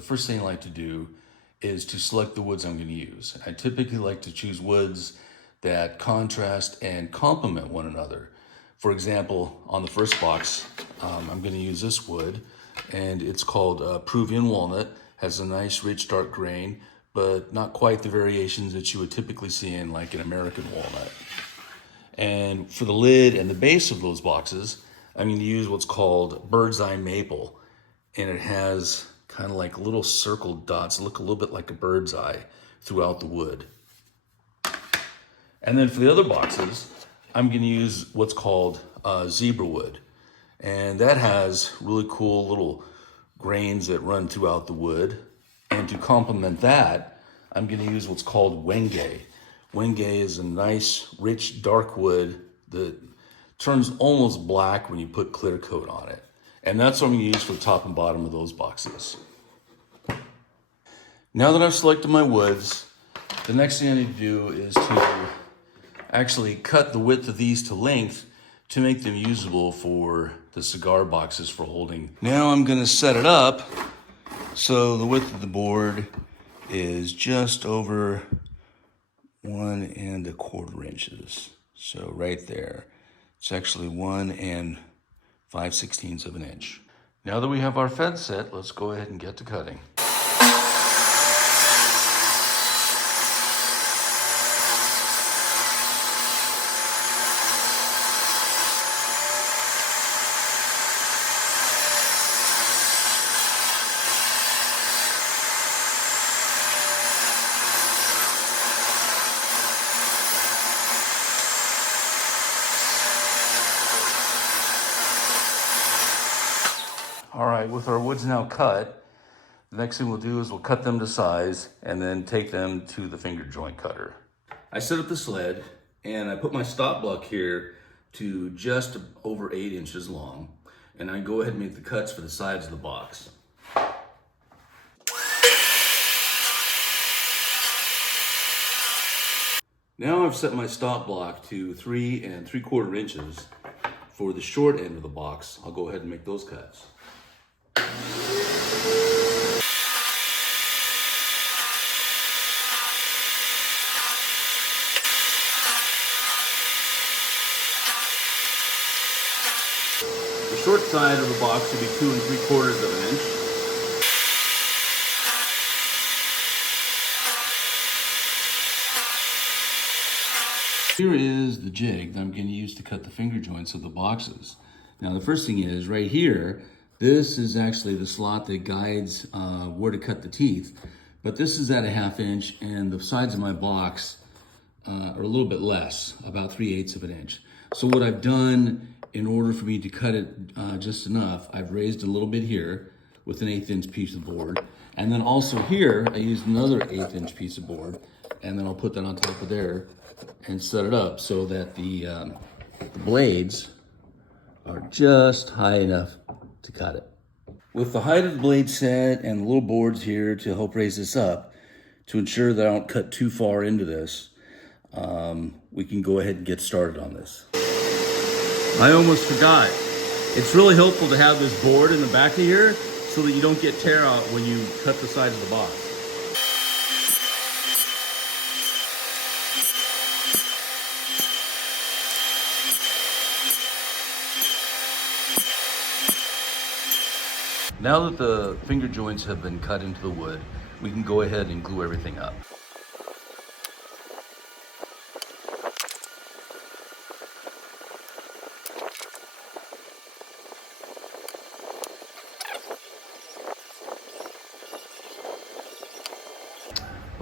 The first thing I like to do is to select the woods I'm going to use. I typically like to choose woods that contrast and complement one another. For example, on the first box, I'm going to use this wood, and it's called Peruvian walnut. Has a nice rich dark grain, but not quite the variations that you would typically see in like an American walnut. And for the lid and the base of those boxes, I'm going to use what's called bird's eye maple, and it has kind of like little circle dots that look a little bit like a bird's eye throughout the wood. And then for the other boxes, I'm going to use what's called zebra wood, and that has really cool little grains that run throughout the wood. And to complement that, I'm going to use what's called wenge. Wenge is a nice, rich, dark wood that turns almost black when you put clear coat on it. And that's what I'm going to use for the top and bottom of those boxes. Now that I've selected my woods, the next thing I need to do is to actually cut the width of these to length to make them usable for the cigar boxes for holding. Now I'm going to set it up so the width of the board is just over 1 1/4 inches. So right there, it's actually 1 5/16 of an inch. Now that we have our fence set, let's go ahead and get to cutting. All right, with our woods now cut, the next thing we'll do is we'll cut them to size and then take them to the finger joint cutter. I set up the sled and I put my stop block here to just over 8 inches long, and I go ahead and make the cuts for the sides of the box. Now I've set my stop block to 3 3/4 inches for the short end of the box. I'll go ahead and make those cuts. The short side of the box will be 2 3/4 of an inch. Here is the jig that I'm going to use to cut the finger joints of the boxes. Now the first thing is right here, this is actually the slot that guides where to cut the teeth, but this is at a 1/2 inch, and the sides of my box are a little bit less, about 3/8 of an inch. So what I've done in order for me to cut it just enough, I've raised a little bit here with an 1/8 inch piece of board, and then also here I used another 1/8 inch piece of board, and then I'll put that on top of there and set it up so that the blades are just high enough to cut it. With the height of the blade set and the little boards here to help raise this up, to ensure that I don't cut too far into this, we can go ahead and get started on this. I almost forgot. It's really helpful to have this board in the back of here so that you don't get tear out when you cut the sides of the box. Now that the finger joints have been cut into the wood, we can go ahead and glue everything up.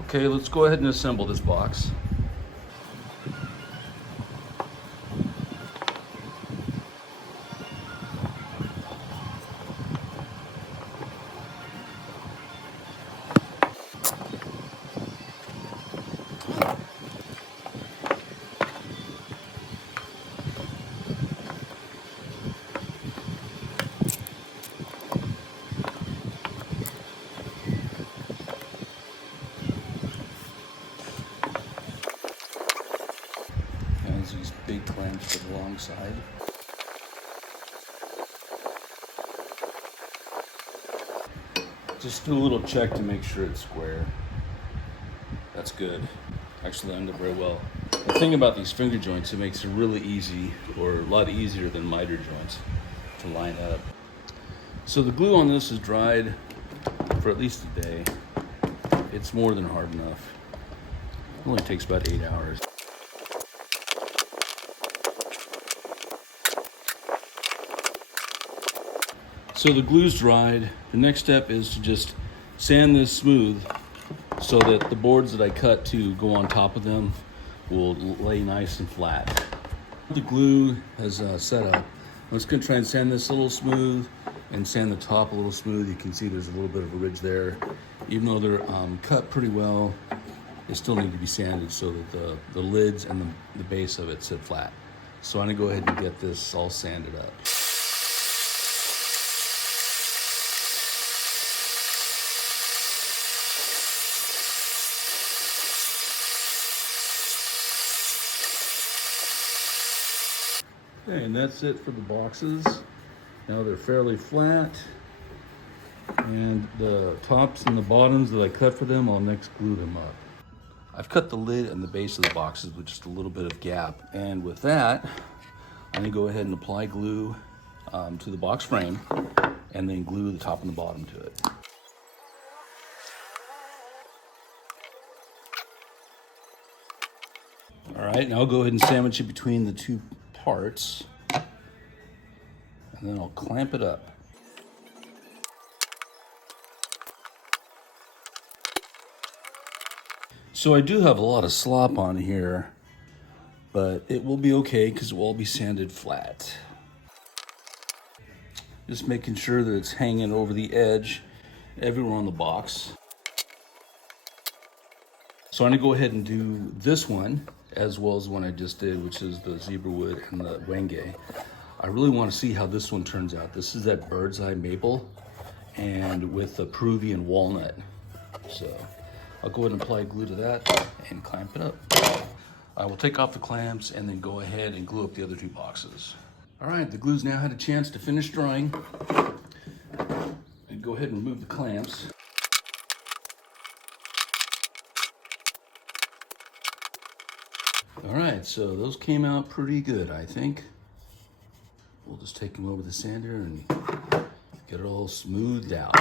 Okay, let's go ahead and assemble this box. These big clamps to the long side. Just do a little check to make sure it's square. That's good. Actually lined up very well. The thing about these finger joints, it makes it really easy, or a lot easier than miter joints, to line up. So the glue on this is dried for at least a day. It's more than hard enough. It only takes about 8 hours. So the glue's dried. The next step is to just sand this smooth so that the boards that I cut to go on top of them will lay nice and flat. The glue has set up. I'm just gonna try and sand this a little smooth and sand the top a little smooth. You can see there's a little bit of a ridge there. Even though they're cut pretty well, they still need to be sanded so that the lids and the base of it sit flat. So I'm gonna go ahead and get this all sanded up. Okay, and that's it for the boxes. Now they're fairly flat. And the tops and the bottoms that I cut for them, I'll next glue them up. I've cut the lid and the base of the boxes with just a little bit of gap. And with that, I'm gonna go ahead and apply glue to the box frame and then glue the top and the bottom to it. All right, now I'll go ahead and sandwich it between the two parts, and then I'll clamp it up. So I do have a lot of slop on here, but it will be okay because it will all be sanded flat. Just making sure that it's hanging over the edge everywhere on the box. So I'm gonna go ahead and do this one as well as the one I just did, which is the zebra wood and the wenge. I really want to see how this one turns out. This is that bird's eye maple and with the Peruvian walnut. So I'll go ahead and apply glue to that and clamp it up. I will take off the clamps and then go ahead and glue up the other two boxes. All right, the glue's now had a chance to finish drying. And go ahead and remove the clamps. All right, so those came out pretty good, I think. We'll just take them over the sander and get it all smoothed out.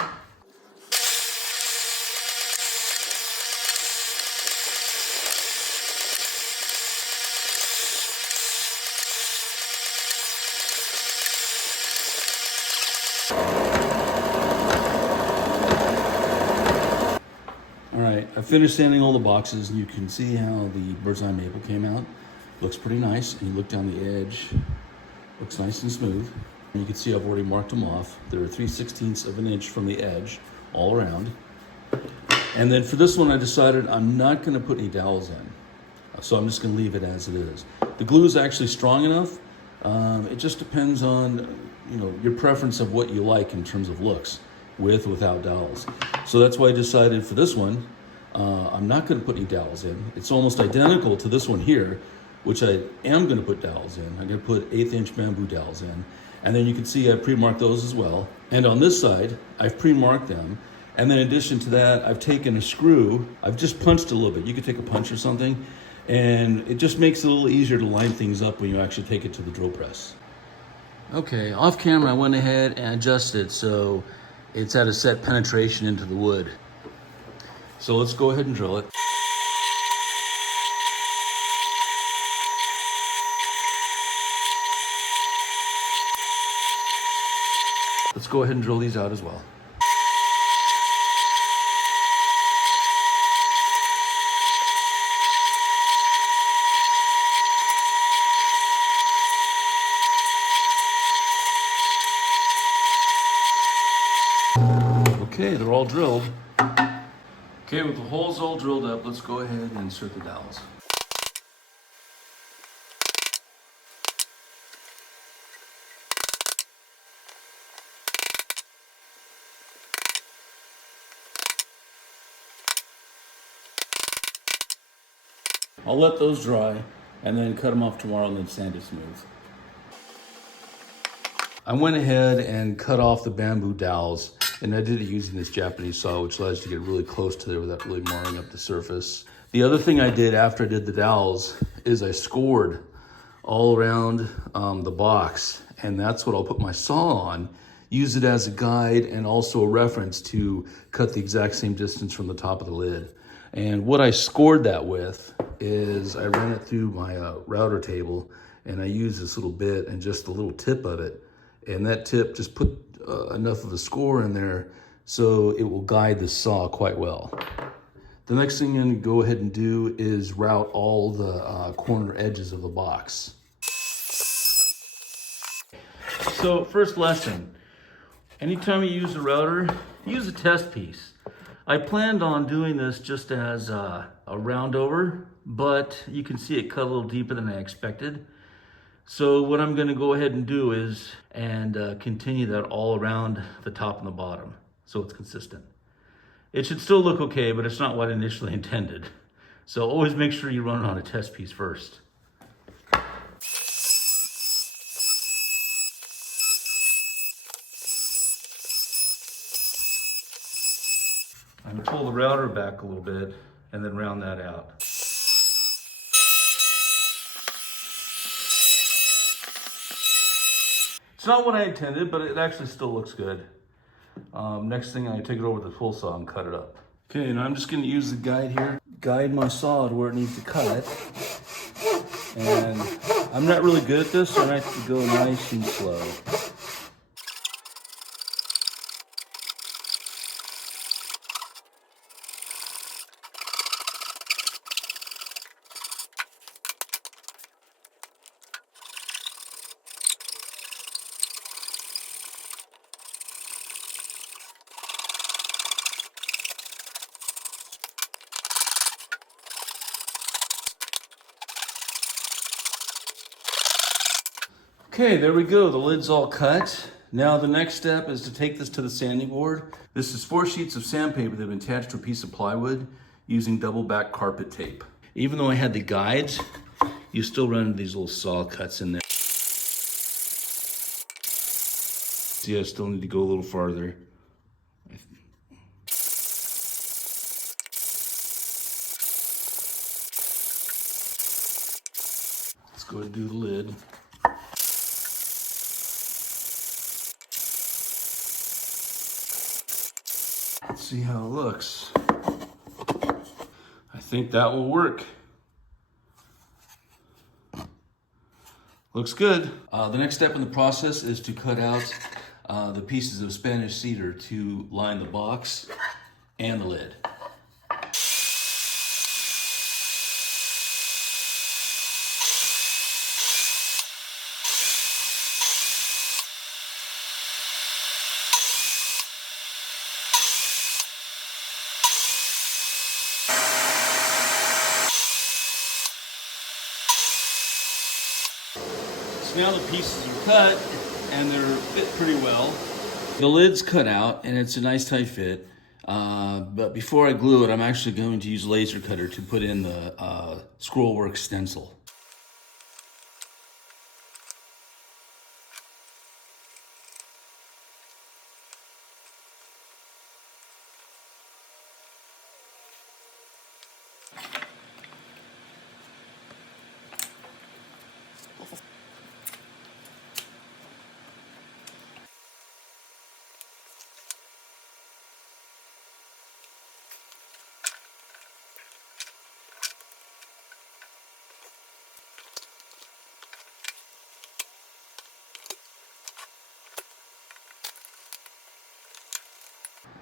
All right, I finished sanding all the boxes, and you can see how the bird's eye maple came out. Looks pretty nice, and you look down the edge, looks nice and smooth. And you can see I've already marked them off. They're 3/16 of an inch from the edge, all around. And then for this one, I decided I'm not gonna put any dowels in. So I'm just gonna leave it as it is. The glue is actually strong enough. It just depends on, your preference of what you like in terms of looks, with or without dowels. So that's why I decided for this one, I'm not gonna put any dowels in. It's almost identical to this one here, which I am gonna put dowels in. I'm gonna put 1/8 inch bamboo dowels in. And then you can see I pre-marked those as well. And on this side, I've pre-marked them. And then in addition to that, I've taken a screw, I've just punched a little bit. You could take a punch or something, and it just makes it a little easier to line things up when you actually take it to the drill press. Okay, off camera I went ahead and adjusted so it's at a set penetration into the wood. So let's go ahead and drill it. Let's go ahead and drill these out as well. Okay, they're all drilled. Okay, with the holes all drilled up, let's go ahead and insert the dowels. I'll let those dry and then cut them off tomorrow and then sand it smooth. I went ahead and cut off the bamboo dowels And I did it using this Japanese saw, which allows you to get really close to there without really marring up the surface. The other thing I did after I did the dowels is I scored all around the box, and that's what I'll put my saw on, use it as a guide and also a reference to cut the exact same distance from the top of the lid. And what I scored that with is I ran it through my router table, and I used this little bit and just the little tip of it. And that tip just put enough of a score in there so it will guide the saw quite well. The next thing I'm gonna go ahead and do is route all the corner edges of the box. So first lesson, anytime you use a router, use a test piece. I planned on doing this just as a round over, but you can see it cut a little deeper than I expected. So what I'm gonna go ahead and do is continue that all around the top and the bottom so it's consistent. It should still look okay, but it's not what I initially intended. So always make sure you run it on a test piece first. I'm gonna pull the router back a little bit and then round that out. It's not what I intended, but it actually still looks good. Next thing, I take it over to the tool saw and cut it up. Okay, and I'm just gonna use the guide here, guide my saw to where it needs to cut. And I'm not really good at this, so I have to go nice and slow. Okay, there we go. The lid's all cut. Now the next step is to take this to the sanding board. This is 4 sheets of sandpaper that have been attached to a piece of plywood using double back carpet tape. Even though I had the guides, you still run into these little saw cuts in there. See, I still need to go a little farther. Let's go ahead and do the lid. Let's see how it looks. I think that will work. Looks good. The next step in the process is to cut out the pieces of Spanish cedar to line the box and the lid. So now the pieces are cut and they're fit pretty well. The lid's cut out and it's a nice tight fit. But before I glue it, I'm actually going to use a laser cutter to put in the scrollwork stencil.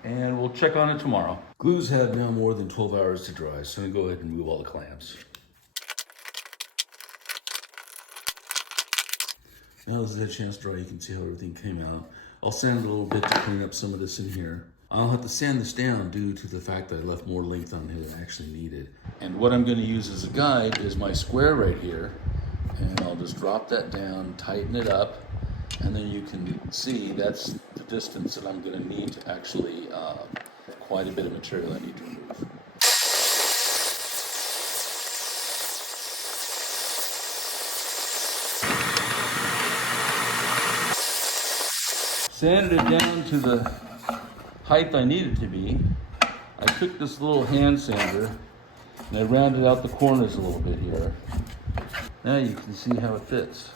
And we'll check on it tomorrow. Glues have now more than 12 hours to dry, so I'm gonna go ahead and remove all the clamps. Now this is a chance to dry, you can see how everything came out. I'll sand it a little bit to clean up some of this in here. I'll have to sand this down due to the fact that I left more length on here than I actually needed. And what I'm gonna use as a guide is my square right here. And I'll just drop that down, tighten it up, and then you can see that's the distance that I'm going to need to actually quite a bit of material I need to remove. Sanded it down to the height I need it to be, I took this little hand sander and I rounded out the corners a little bit here. Now you can see how it fits.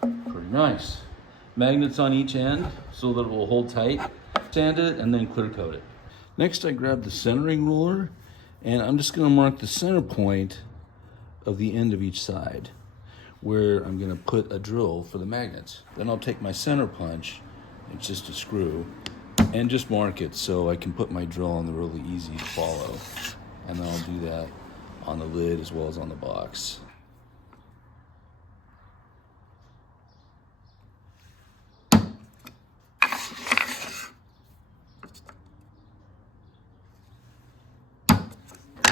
Pretty nice. Magnets on each end so that it will hold tight. Sand it and then clear coat it. Next I grabbed the centering ruler and I'm just going to mark the center point of the end of each side where I'm going to put a drill for the magnets. Then I'll take my center punch, it's just a screw, and just mark it so I can put my drill on the really easy to follow. And then I'll do that on the lid as well as on the box.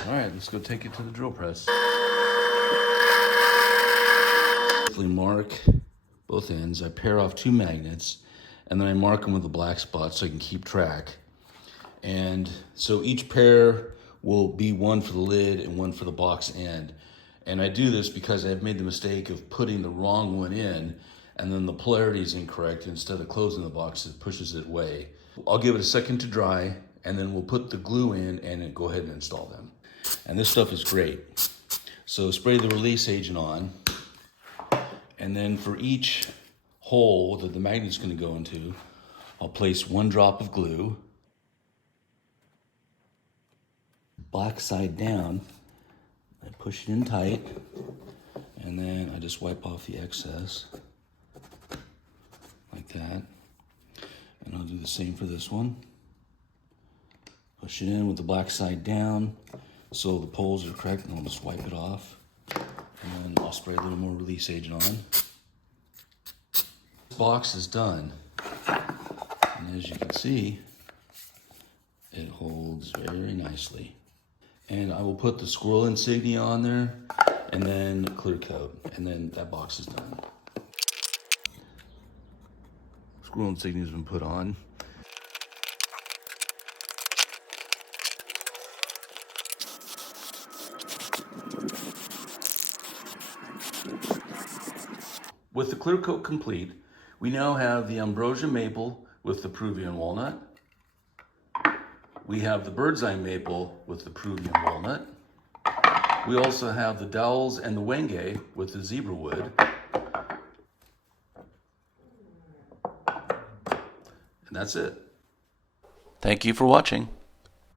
All right, let's go take it to the drill press. Mark both ends. I pair off 2 magnets and then I mark them with a black spot so I can keep track. And so each pair will be one for the lid and one for the box end. And I do this because I've made the mistake of putting the wrong one in and then the polarity is incorrect. Instead of closing the box, it pushes it away. I'll give it a second to dry and then we'll put the glue in and then go ahead and install them. And this stuff is great. So spray the release agent on. And then for each hole that the magnet's going to go into, I'll place 1 drop of glue. Black side down. I push it in tight. And then I just wipe off the excess. Like that. And I'll do the same for this one. Push it in with the black side down so the poles are correct, and I'll just wipe it off. And then I'll spray a little more release agent on. This box is done. And as you can see, it holds very nicely. And I will put the squirrel insignia on there and then clear coat. And then that box is done. Squirrel insignia has been put on. With the clear coat complete, we now have the ambrosia maple with the Peruvian walnut. We have the bird's eye maple with the Peruvian walnut. We also have the dowels and the wenge with the zebra wood. And that's it. Thank you for watching.